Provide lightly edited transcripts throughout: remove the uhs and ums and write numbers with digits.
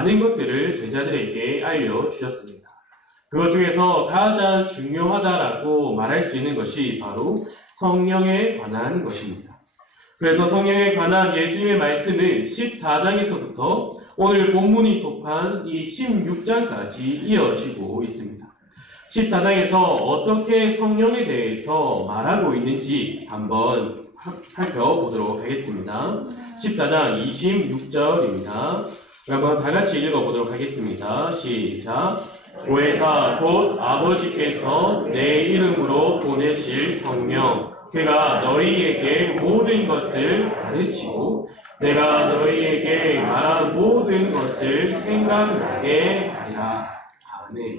많은 것들을 제자들에게 알려주셨습니다. 그것 중에서 가장 중요하다라고 말할 수 있는 것이 바로 성령에 관한 것입니다. 그래서 성령에 관한 예수님의 말씀은 14장에서부터 오늘 본문이 속한 이 16장까지 이어지고 있습니다. 14장에서 어떻게 성령에 대해서 말하고 있는지 한번 살펴보도록 하겠습니다. 14장 26절입니다. 한번 다 같이 읽어보도록 하겠습니다. 시작. 보혜사 곧 아버지께서 내 이름으로 보내실 성령 그가 너희에게 모든 것을 가르치고 내가 너희에게 말한 모든 것을 생각나게 하리라. 아멘.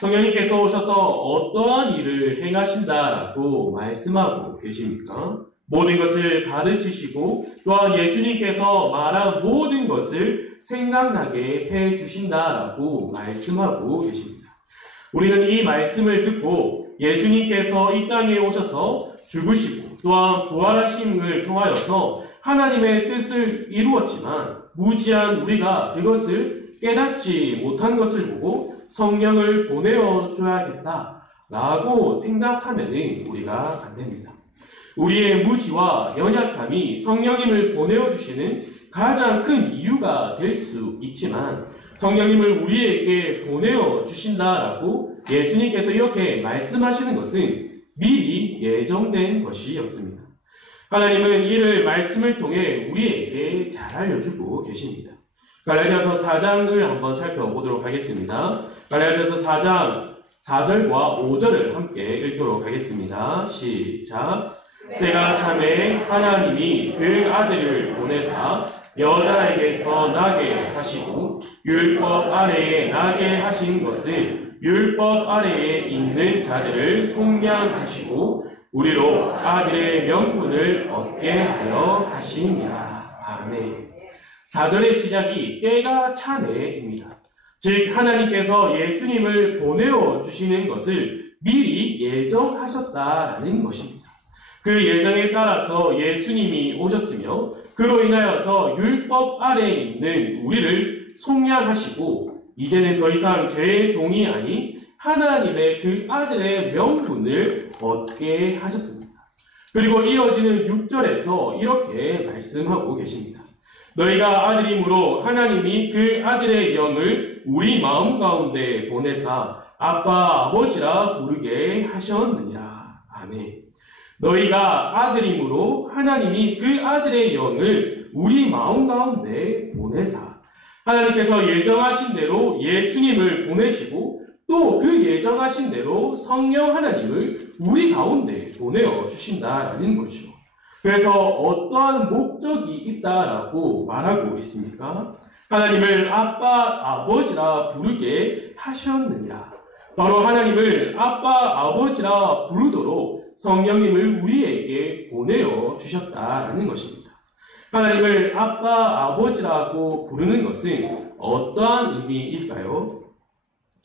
성령님께서 오셔서 어떠한 일을 행하신다라고 말씀하고 계십니까? 모든 것을 가르치시고 또한 예수님께서 말한 모든 것을 생각나게 해주신다라고 말씀하고 계십니다. 우리는 이 말씀을 듣고 예수님께서 이 땅에 오셔서 죽으시고 또한 부활하심을 통하여서 하나님의 뜻을 이루었지만 무지한 우리가 그것을 깨닫지 못한 것을 보고 성령을 보내어줘야겠다라고 생각하면 우리가 안 됩니다. 우리의 무지와 연약함이 성령님을 보내어주시는 가장 큰 이유가 될 수 있지만 성령님을 우리에게 보내어주신다라고 예수님께서 이렇게 말씀하시는 것은 미리 예정된 것이었습니다. 하나님은 이를 말씀을 통해 우리에게 잘 알려주고 계십니다. 갈라디아서 4장을 한번 살펴보도록 하겠습니다. 갈라디아서 4장 4절과 5절을 함께 읽도록 하겠습니다. 시작. 때가 차매 하나님이 그 아들을 보내사 여자에게서 나게 하시고 율법 아래에 나게 하신 것은 율법 아래에 있는 자들을 속량하시고 우리로 아들의 명분을 얻게 하려 하심이라. 아멘. 4절의 시작이 때가 차매입니다. 즉 하나님께서 예수님을 보내어 주시는 것을 미리 예정하셨다라는 것입니다. 그 예정에 따라서 예수님이 오셨으며 그로 인하여서 율법 아래에 있는 우리를 속량하시고 이제는 더 이상 죄의 종이 아닌 하나님의 그 아들의 명분을 얻게 하셨습니다. 그리고 이어지는 6절에서 이렇게 말씀하고 계십니다. 너희가 아들이므로 하나님이 그 아들의 영을 우리 마음 가운데 보내사 아빠 아버지라 부르게 하셨느니라. 아멘. 너희가 아들이므로 하나님이 그 아들의 영을 우리 마음 가운데 보내사 하나님께서 예정하신 대로 예수님을 보내시고 또 그 예정하신 대로 성령 하나님을 우리 가운데 보내어 주신다라는 거죠. 그래서 어떠한 목적이 있다라고 말하고 있습니까? 하나님을 아빠, 아버지라 부르게 하셨느니라. 바로 하나님을 아빠, 아버지라 부르도록 성령님을 우리에게 보내어 주셨다라는 것입니다. 하나님을 아빠, 아버지라고 부르는 것은 어떠한 의미일까요?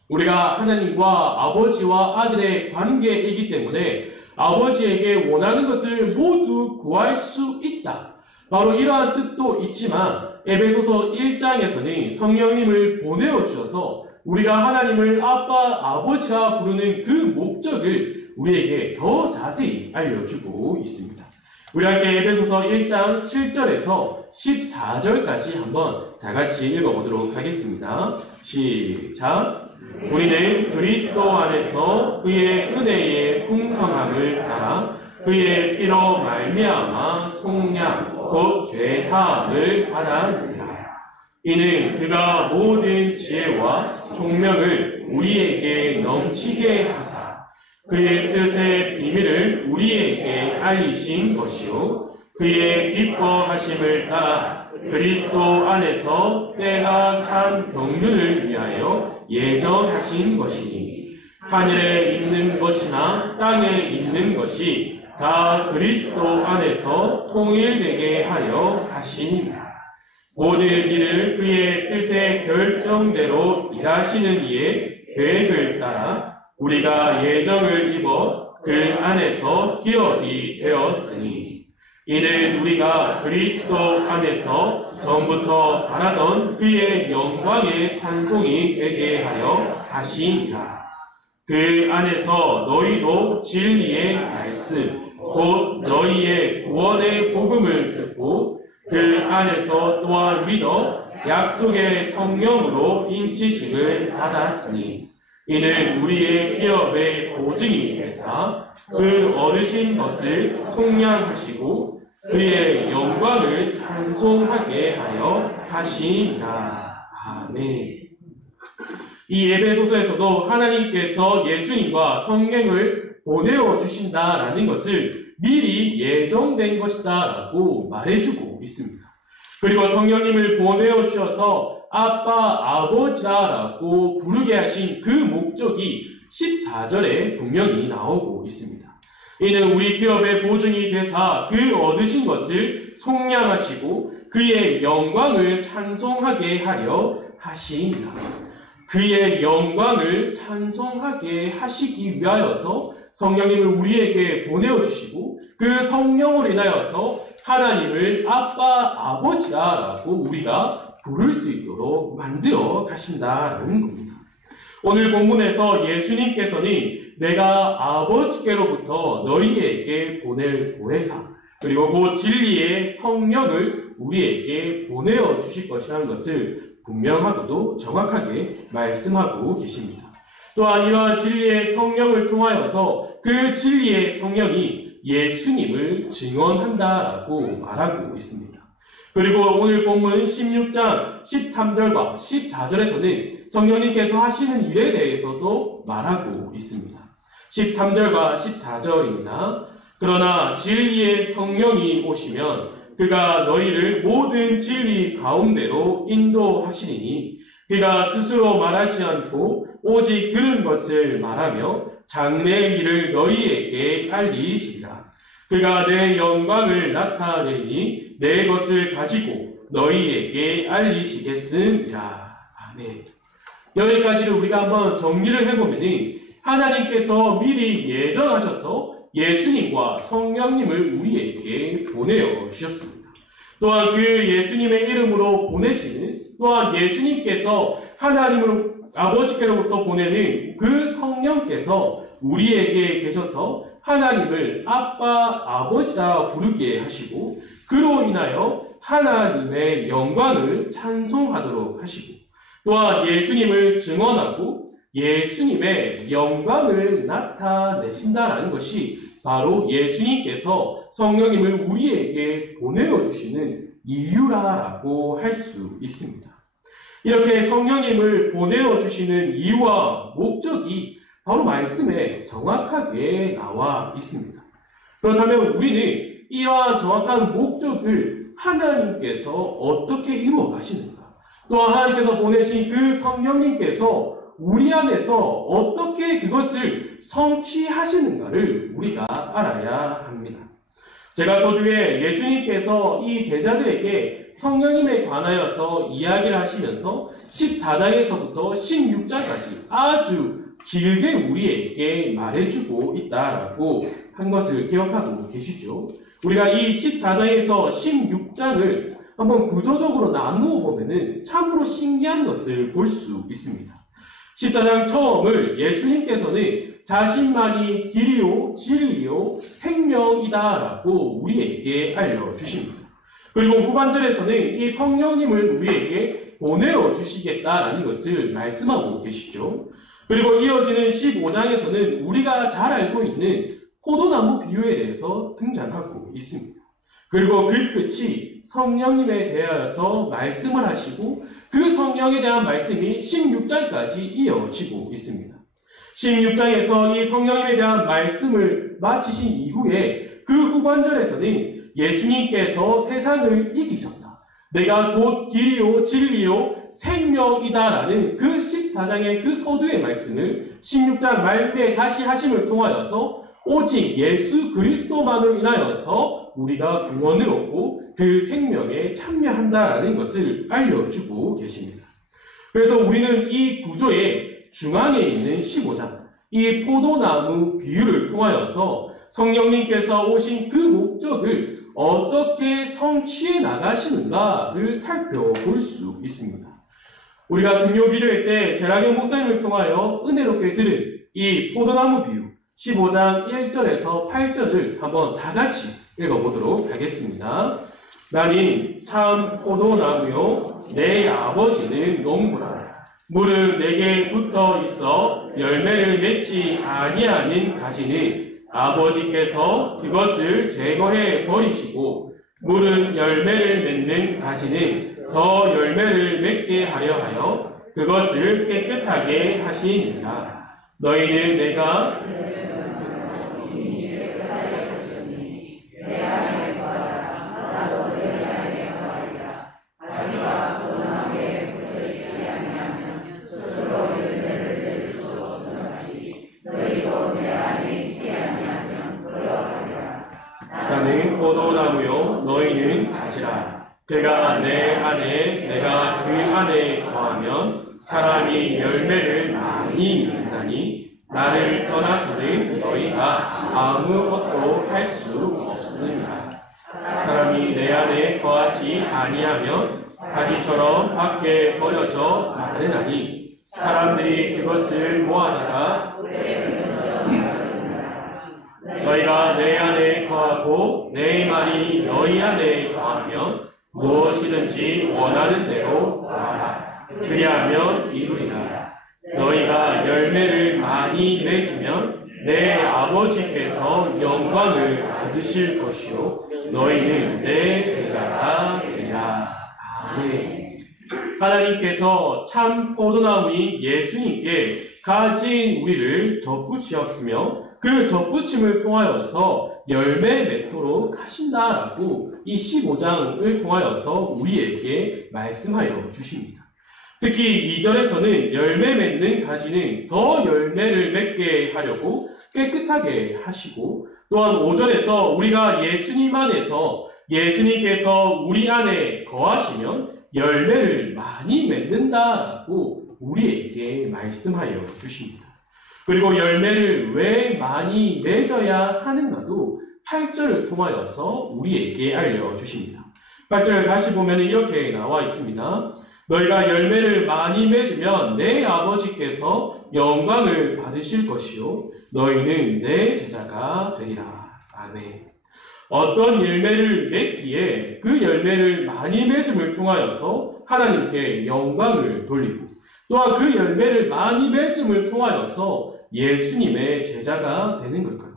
우리가 하나님과 아버지와 아들의 관계이기 때문에 아버지에게 원하는 것을 모두 구할 수 있다. 바로 이러한 뜻도 있지만 에베소서 1장에서는 성령님을 보내어 주셔서 우리가 하나님을 아빠, 아버지라 부르는 그 목적을 우리에게 더 자세히 알려주고 있습니다. 우리 함께 에베소서 1장 7절에서 14절까지 한번 다 같이 읽어보도록 하겠습니다. 시작. 우리는 그리스도 안에서 그의 은혜의 풍성함을 따라 그의 피로 말미암아 속량 곧 죄사함을 받았느니라. 이는 그가 모든 지혜와 총명을 우리에게 넘치게 하사 그의 뜻의 비밀을 우리에게 알리신 것이요 그의 기뻐하심을 따라 그리스도 안에서 때가 찬 경륜을 위하여 예정하신 것이니 하늘에 있는 것이나 땅에 있는 것이 다 그리스도 안에서 통일되게 하려 하시니라. 모든 일을 그의 뜻의 결정대로 일하시는 이의 계획을 따라 우리가 예정을 입어 그 안에서 기업이 되었으니 이는 우리가 그리스도 안에서 전부터 바라던 그의 영광의 찬송이 되게 하려 하심이라. 그 안에서 너희도 진리의 말씀, 곧 너희의 구원의 복음을 듣고 그 안에서 또한 믿어 약속의 성령으로 인치심을 받았으니 이는 우리의 기업의 보증이 되사 그 얻으신 것을 속량하시고 그의 영광을 찬송하게 하려 하심이라. 아멘. 이 에베소서에서도 하나님께서 예수님과 성령을 보내어 주신다라는 것을 미리 예정된 것이다라고 말해주고 있습니다. 그리고 성령님을 보내어 주셔서 아빠, 아버지라고 부르게 하신 그 목적이 14절에 분명히 나오고 있습니다. 이는 우리 기업의 보증이 되사 그 얻으신 것을 속량하시고 그의 영광을 찬송하게 하려 하심이라. 그의 영광을 찬송하게 하시기 위하여서 성령님을 우리에게 보내어 주시고 그 성령으로 인하여서 하나님을 아빠, 아버지라고 우리가 부를 수 있도록 만들어 가신다라는 겁니다. 오늘 본문에서 예수님께서는 내가 아버지께로부터 너희에게 보낼 보혜사 그리고 그 진리의 성령을 우리에게 보내어 주실 것이라는 것을 분명하고도 정확하게 말씀하고 계십니다. 또한 이러한 진리의 성령을 통하여서 그 진리의 성령이 예수님을 증언한다라고 말하고 있습니다. 그리고 오늘 본문 16장 13절과 14절에서는 성령님께서 하시는 일에 대해서도 말하고 있습니다. 13절과 14절입니다. 그러나 진리의 성령이 오시면 그가 너희를 모든 진리 가운데로 인도하시리니 그가 스스로 말하지 않고 오직 들은 것을 말하며 장래의 일을 너희에게 알리시리라. 그가 내 영광을 나타내리니 내 것을 가지고 너희에게 알리시겠음이라. 아멘. 여기까지를 우리가 한번 정리를 해보면 하나님께서 미리 예정하셔서 예수님과 성령님을 우리에게 보내어 주셨습니다. 또한 그 예수님의 이름으로 보내시는 또한 예수님께서 하나님으로 아버지께로부터 보내는 그 성령께서 우리에게 계셔서 하나님을 아빠, 아버지라 부르게 하시고 그로 인하여 하나님의 영광을 찬송하도록 하시고 또한 예수님을 증언하고 예수님의 영광을 나타내신다라는 것이 바로 예수님께서 성령님을 우리에게 보내어 주시는 이유라고 할 수 있습니다. 이렇게 성령님을 보내어 주시는 이유와 목적이 바로 말씀에 정확하게 나와 있습니다. 그렇다면 우리는 이러한 정확한 목적을 하나님께서 어떻게 이루어 가시는가? 또한 하나님께서 보내신 그 성령님께서 우리 안에서 어떻게 그것을 성취하시는가를 우리가 알아야 합니다. 제가 서두에 예수님께서 이 제자들에게 성령님에 관하여서 이야기를 하시면서 14장에서부터 16장까지 아주 길게 우리에게 말해주고 있다라고 한 것을 기억하고 계시죠. 우리가 이 14장에서 16장을 한번 구조적으로 나누어 보면은 참으로 신기한 것을 볼 수 있습니다. 14장 처음을 예수님께서는 자신만이 길이요, 진리요, 생명이다라고 우리에게 알려주십니다. 그리고 후반절에서는 이 성령님을 우리에게 보내어 주시겠다라는 것을 말씀하고 계시죠. 그리고 이어지는 15장에서는 우리가 잘 알고 있는 포도나무 비유에 대해서 등장하고 있습니다. 그리고 그 끝이 성령님에 대하여서 말씀을 하시고 그 성령에 대한 말씀이 16장까지 이어지고 있습니다. 16장에서 이 성령님에 대한 말씀을 마치신 이후에 그 후반절에서는 예수님께서 세상을 이기셨다. 내가 곧 길이요 진리요 생명이다라는 그 14장의 그 서두의 말씀을 16장 말미에 다시 하심을 통하여서 오직 예수 그리스도만으로 인하여서 우리가 구원을 얻고 그 생명에 참여한다라는 것을 알려주고 계십니다. 그래서 우리는 이 구조의 중앙에 있는 15장, 이 포도나무 비유를 통하여서 성령님께서 오신 그 목적을 어떻게 성취해 나가시는가를 살펴볼 수 있습니다. 우리가 금요 기도회 때 제라경 목사님을 통하여 은혜롭게 들은 이 포도나무 비유 15장 1절에서 8절을 한번 다 같이 읽어보도록 하겠습니다. 나는 참 포도나무요 내 아버지는 농부라. 물은 내게 붙어 있어 열매를 맺지 아니하는 가지는 아버지께서 그것을 제거해 버리시고 물은 열매를 맺는 가지는 더 열매를 맺게 하려 하여 그것을 깨끗하게 하시니라. 너희는 내가 나는 포도나무요 너희는 가지라. 그가 내 안에 내가 그 안에 거하면 사람이 열매를 많이 맺나니 나를 떠나서는 너희가 아무것도 할 수 없습니다. 사람이 내 안에 거하지 아니하면 가지처럼 밖에 버려져 마르나니 사람들이 그것을 모아다가 너희가 내 안에 거하고 내 말이 너희 안에 거하면 무엇이든지 원하는 대로 구하라. 그리하면 이루리라. 너희가 열매를 많이 맺으면 내 아버지께서 영광을 받으실 것이요 너희는 내 제자가 되리라. 아멘. 하나님께서 참 포도나무인 예수님께 가진 우리를 접붙이었으며 그 접붙임을 통하여서 열매 맺도록 하신다라고 이 15장을 통하여서 우리에게 말씀하여 주십니다. 특히 2절에서는 열매 맺는 가지는 더 열매를 맺게 하려고 깨끗하게 하시고 또한 5절에서 우리가 예수님 안에서 예수님께서 우리 안에 거하시면 열매를 많이 맺는다라고 우리에게 말씀하여 주십니다. 그리고 열매를 왜 많이 맺어야 하는가도 8절을 통하여서 우리에게 알려주십니다. 8절 다시 보면 이렇게 나와 있습니다. 너희가 열매를 많이 맺으면 내 아버지께서 영광을 받으실 것이요 너희는 내 제자가 되리라. 아멘. 어떤 열매를 맺기에 그 열매를 많이 맺음을 통하여서 하나님께 영광을 돌리고 또한 그 열매를 많이 맺음을 통하여서 예수님의 제자가 되는 걸까요?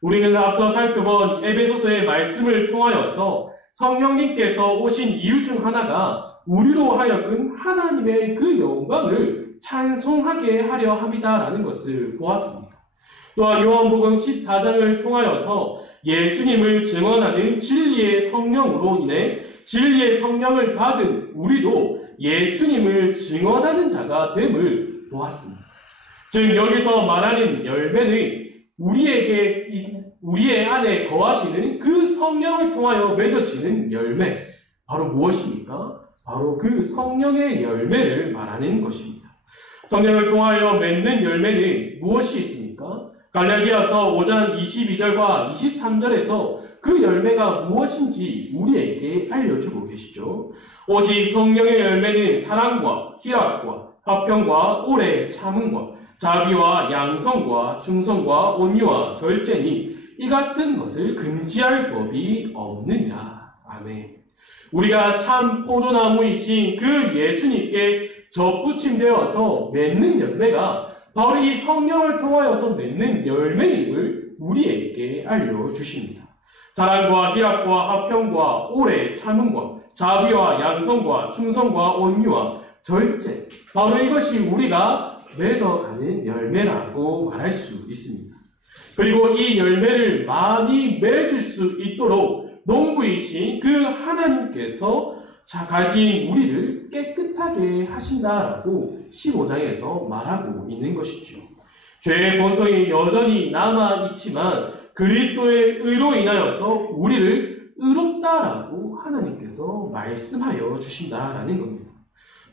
우리는 앞서 살펴본 에베소서의 말씀을 통하여서 성령님께서 오신 이유 중 하나가 우리로 하여금 하나님의 그 영광을 찬송하게 하려 함이다라는 것을 보았습니다. 또한 요한복음 14장을 통하여서 예수님을 증언하는 진리의 성령으로 인해 진리의 성령을 받은 우리도 예수님을 증언하는 자가 됨을 보았습니다. 즉 여기서 말하는 열매는 우리의 안에 거하시는 그 성령을 통하여 맺어지는 열매, 바로 무엇입니까? 바로 그 성령의 열매를 말하는 것입니다. 성령을 통하여 맺는 열매는 무엇이 있습니까? 갈라디아서 5장 22절과 23절에서 그 열매가 무엇인지 우리에게 알려주고 계시죠. 오직 성령의 열매는 사랑과 희락과 화평과 오래 참음과 자비와 양성과 충성과 온유와 절제니 이 같은 것을 금지할 법이 없느니라. 아멘. 우리가 참 포도나무이신 그 예수님께 접붙임되어서 맺는 열매가 바로 이 성령을 통하여서 맺는 열매임을 우리에게 알려주십니다. 사랑과 희락과 화평과 오래 참음과 자비와 양성과 충성과 온유와 절제, 바로 이것이 우리가 맺어가는 열매라고 말할 수 있습니다. 그리고 이 열매를 많이 맺을 수 있도록 농부이신 그 하나님께서 가진 우리를 깨끗하게 하신다라고 15장에서 말하고 있는 것이죠. 죄의 본성이 여전히 남아있지만 그리스도의 의로 인하여서 우리를 의롭다라고 하나님께서 말씀하여 주신다라는 겁니다.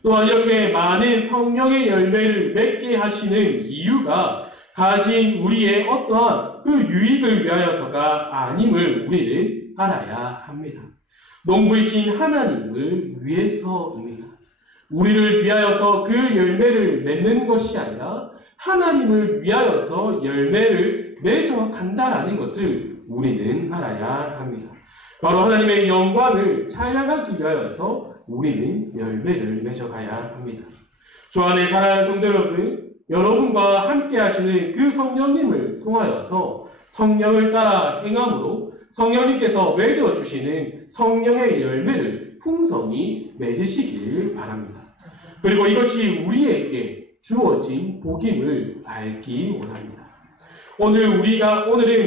또한 이렇게 많은 성령의 열매를 맺게 하시는 이유가 가진 우리의 어떠한 그 유익을 위하여서가 아님을 우리는 알아야 합니다. 농부이신 하나님을 위해서입니다. 우리를 위하여서 그 열매를 맺는 것이 아니라 하나님을 위하여서 열매를 맺어간다라는 것을 우리는 알아야 합니다. 바로 하나님의 영광을 찬양하기 위하여서 우리는 열매를 맺어가야 합니다. 주 안에 사랑하는 성도 여러분, 여러분과 함께 하시는 그 성령님을 통하여서 성령을 따라 행함으로 성령님께서 맺어주시는 성령의 열매를 풍성히 맺으시길 바랍니다. 그리고 이것이 우리에게 주어진 복임을 알기 원합니다. 오늘은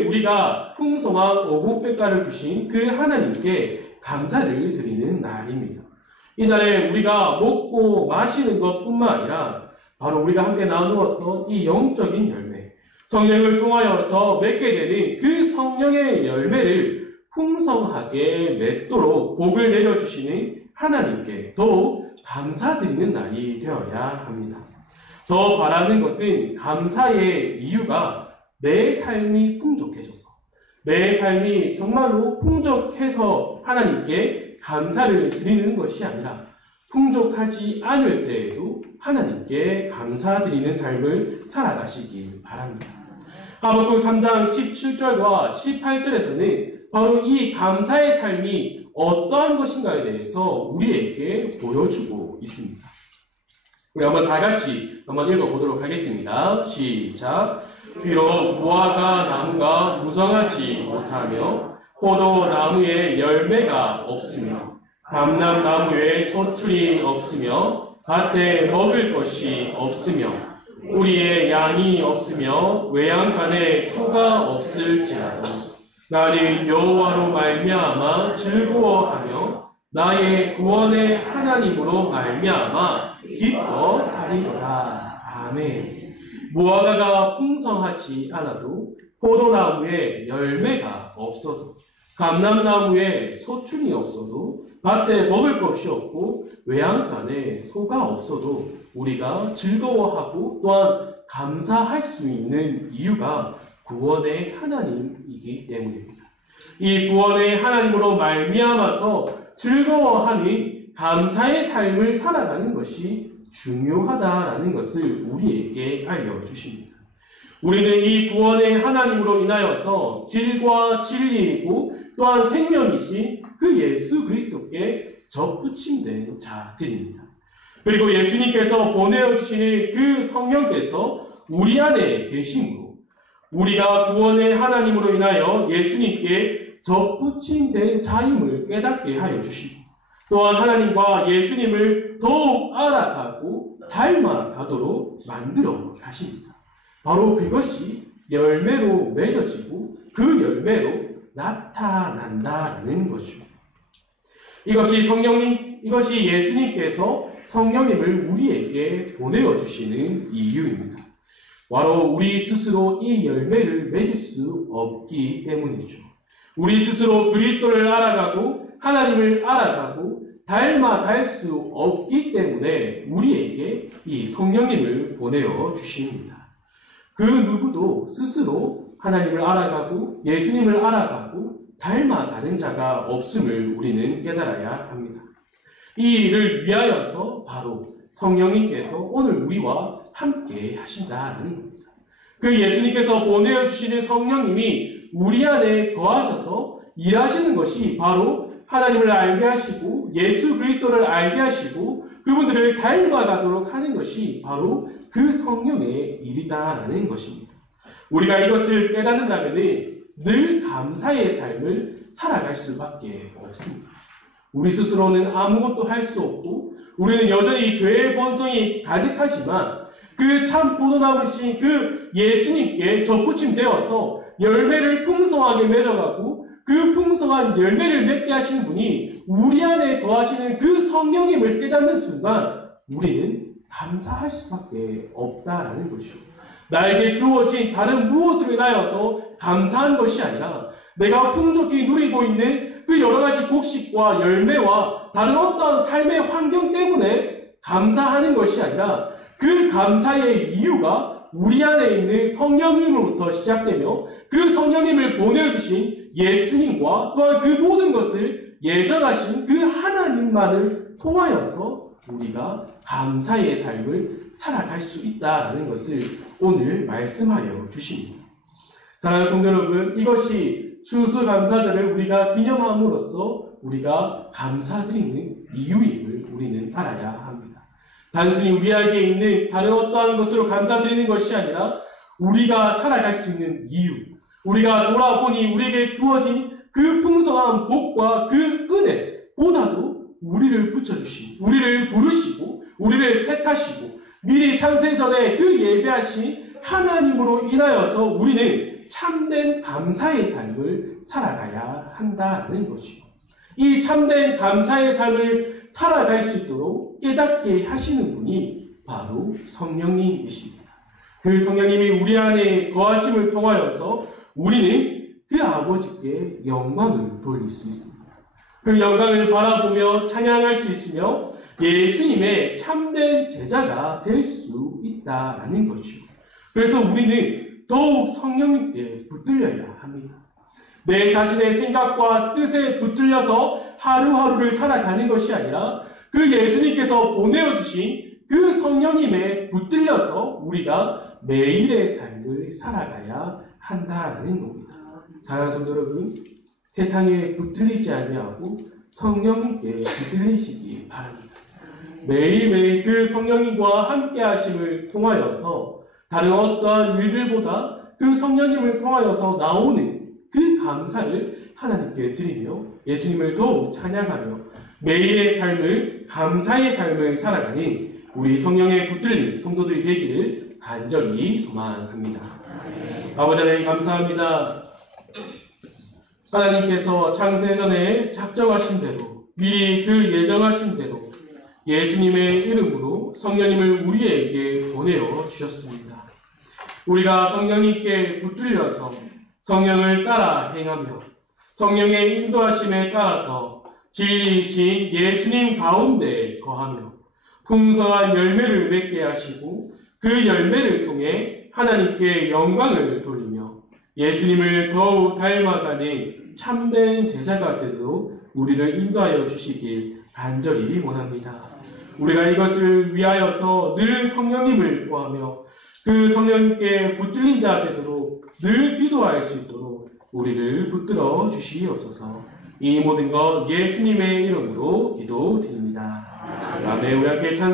우리가 풍성한 어묵백가를 주신 그 하나님께 감사를 드리는 날입니다. 이날에 우리가 먹고 마시는 것뿐만 아니라 바로 우리가 함께 나누었던 이 영적인 열매, 성령을 통하여서 맺게 되는 그 성령의 열매를 풍성하게 맺도록 복을 내려주시는 하나님께 더욱 감사드리는 날이 되어야 합니다. 더 바라는 것은 감사의 이유가 내 삶이 풍족해져서, 내 삶이 정말로 풍족해서 하나님께 감사를 드리는 것이 아니라 풍족하지 않을 때에도 하나님께 감사드리는 삶을 살아가시길 바랍니다. 하박국 3장 17절과 18절에서는 바로 이 감사의 삶이 어떠한 것인가에 대해서 우리에게 보여주고 있습니다. 우리 한번 다 같이 한번 읽어보도록 하겠습니다. 시작. 비록 무화과 나무가 무성하지 못하며 포도나무에 열매가 없으며 감람나무에 소출이 없으며 밭에 먹을 것이 없으며 우리의 양이 없으며 외양간에 소가 없을지라도 나를 여호와로 말미암아 즐거워하며 나의 구원의 하나님으로 말미암아 기뻐하리로다. 아멘. 무화과가 풍성하지 않아도 포도나무에 열매가 없어도 감람나무에 소출이 없어도 밭에 먹을 것이 없고 외양간에 소가 없어도 우리가 즐거워하고 또한 감사할 수 있는 이유가 구원의 하나님이기 때문입니다. 이 구원의 하나님으로 말미암아서 즐거워하는 감사의 삶을 살아가는 것이 중요하다라는 것을 우리에게 알려주십니다. 우리는 이 구원의 하나님으로 인하여서 길과 진리이고 또한 생명이신 그 예수 그리스도께 접붙임된 자들입니다. 그리고 예수님께서 보내주시는 그 성령께서 우리 안에 계심으로 우리가 구원의 하나님으로 인하여 예수님께 접붙임된 자임을 깨닫게 하여 주시고 또한 하나님과 예수님을 더욱 알아가고 닮아가도록 만들어 가십니다. 바로 그것이 열매로 맺어지고 그 열매로 나타난다라는 거죠. 이것이 예수님께서 성령님을 우리에게 보내어 주시는 이유입니다. 바로 우리 스스로 이 열매를 맺을 수 없기 때문이죠. 우리 스스로 그리스도를 알아가고 하나님을 알아가고 닮아갈 수 없기 때문에 우리에게 이 성령님을 보내어 주십니다. 그 누구도 스스로 하나님을 알아가고 예수님을 알아가고 닮아가는 자가 없음을 우리는 깨달아야 합니다. 이 일을 위하여서 바로 성령님께서 오늘 우리와 함께 하신다라는 겁니다. 그 예수님께서 보내주시는 성령님이 우리 안에 거하셔서 일하시는 것이 바로 하나님을 알게 하시고 예수 그리스도를 알게 하시고 그분들을 닮아가도록 하는 것이 바로 그 성령의 일이다라는 것입니다. 우리가 이것을 깨닫는다면 늘 감사의 삶을 살아갈 수밖에 없습니다. 우리 스스로는 아무것도 할 수 없고 우리는 여전히 죄의 본성이 가득하지만 그 참 포도나무이신 그 예수님께 접붙임되어서 열매를 풍성하게 맺어가고 그 풍성한 열매를 맺게 하시는 분이 우리 안에 거하시는 그 성령님을 깨닫는 순간 우리는 감사할 수밖에 없다라는 것이죠. 나에게 주어진 다른 무엇을 인하여서 감사한 것이 아니라 내가 풍족히 누리고 있는 그 여러 가지 곡식과 열매와 다른 어떤 삶의 환경 때문에 감사하는 것이 아니라 그 감사의 이유가 우리 안에 있는 성령님으로부터 시작되며 그 성령님을 보내주신 예수님과 또한 그 모든 것을 예정하신 그 하나님만을 통하여서 우리가 감사의 삶을 살아갈 수 있다라는 것을 오늘 말씀하여 주십니다. 사랑하는 성도 여러분, 이것이 추수감사절을 우리가 기념함으로써 우리가 감사드리는 이유임을 우리는 알아야 합니다. 단순히 우리에게 있는 다른 어떠한 것으로 감사드리는 것이 아니라 우리가 살아갈 수 있는 이유, 우리가 돌아보니 우리에게 주어진 그 풍성한 복과 그 은혜보다도 우리를 붙여주신, 우리를 부르시고 우리를 택하시고 미리 창세 전에 그 예배하신 하나님으로 인하여서 우리는 참된 감사의 삶을 살아가야 한다는 것이요. 이 참된 감사의 삶을 살아갈 수 있도록 깨닫게 하시는 분이 바로 성령님이십니다. 그 성령님이 우리 안에 거하심을 통하여서 우리는 그 아버지께 영광을 돌릴 수 있습니다. 그 영광을 바라보며 찬양할 수 있으며 예수님의 참된 제자가 될 수 있다라는 것이요. 그래서 우리는 더욱 성령님께 붙들려야 합니다. 내 자신의 생각과 뜻에 붙들려서 하루하루를 살아가는 것이 아니라 그 예수님께서 보내어주신 그 성령님에 붙들려서 우리가 매일의 삶을 살아가야 한다는 겁니다. 사랑하는 성도 여러분, 세상에 붙들리지 아니하고 성령님께 붙들리시기 바랍니다. 매일매일 그 성령님과 함께 하심을 통하여서 다른 어떠한 일들보다 그 성령님을 통하여서 나오는 그 감사를 하나님께 드리며 예수님을 더욱 찬양하며 매일의 삶을 감사의 삶을 살아가는 우리 성령에 붙들린 성도들이 되기를 간절히 소망합니다. 아버지 하나님 감사합니다. 하나님께서 창세전에 작정하신 대로 미리 그 예정하신 대로 예수님의 이름으로 성령님을 우리에게 보내어 주셨습니다. 우리가 성령님께 붙들려서 성령을 따라 행하며 성령의 인도하심에 따라서 진리이신 예수님 가운데 거하며 풍성한 열매를 맺게 하시고 그 열매를 통해 하나님께 영광을 돌리며 예수님을 더욱 닮아가는 참된 제자가 되도록 우리를 인도하여 주시길 간절히 원합니다. 우리가 이것을 위하여서 늘 성령님을 구하며 그 성령님께 붙들린 자 되도록 늘 기도할 수 있도록 우리를 붙들어 주시옵소서. 이 모든 것 예수님의 이름으로 기도드립니다. 아멘. 우리 함께 찬